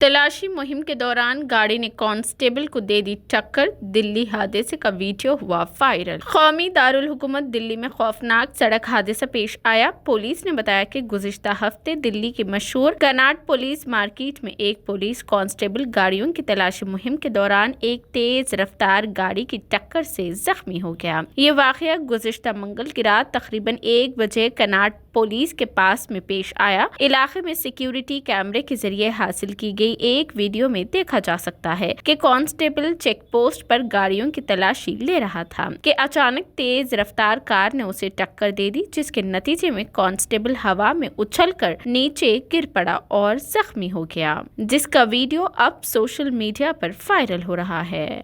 तलाशी मुहिम के दौरान गाड़ी ने कांस्टेबल को दे दी टक्कर। दिल्ली हादसे का वीडियो हुआ वायरल। कौमी दारुल हुकूमत दिल्ली में खौफनाक सड़क हादसा पेश आया। पुलिस ने बताया कि गुज़िश्ता हफ्ते दिल्ली की मशहूर कनॉट पुलिस मार्केट में एक पुलिस कांस्टेबल गाड़ियों की तलाशी मुहिम के दौरान एक तेज रफ्तार गाड़ी की टक्कर से जख्मी हो गया। ये वाकया गुज़िश्ता मंगल की रात तकरीबन 1 बजे कनॉट पुलिस के पास में पेश आया। इलाके में सिक्योरिटी कैमरे के जरिए हासिल की गई एक वीडियो में देखा जा सकता है कि कांस्टेबल चेक पोस्ट पर गाड़ियों की तलाशी ले रहा था कि अचानक तेज रफ्तार कार ने उसे टक्कर दे दी, जिसके नतीजे में कांस्टेबल हवा में उछलकर नीचे गिर पड़ा और जख्मी हो गया, जिसका वीडियो अब सोशल मीडिया पर वायरल हो रहा है।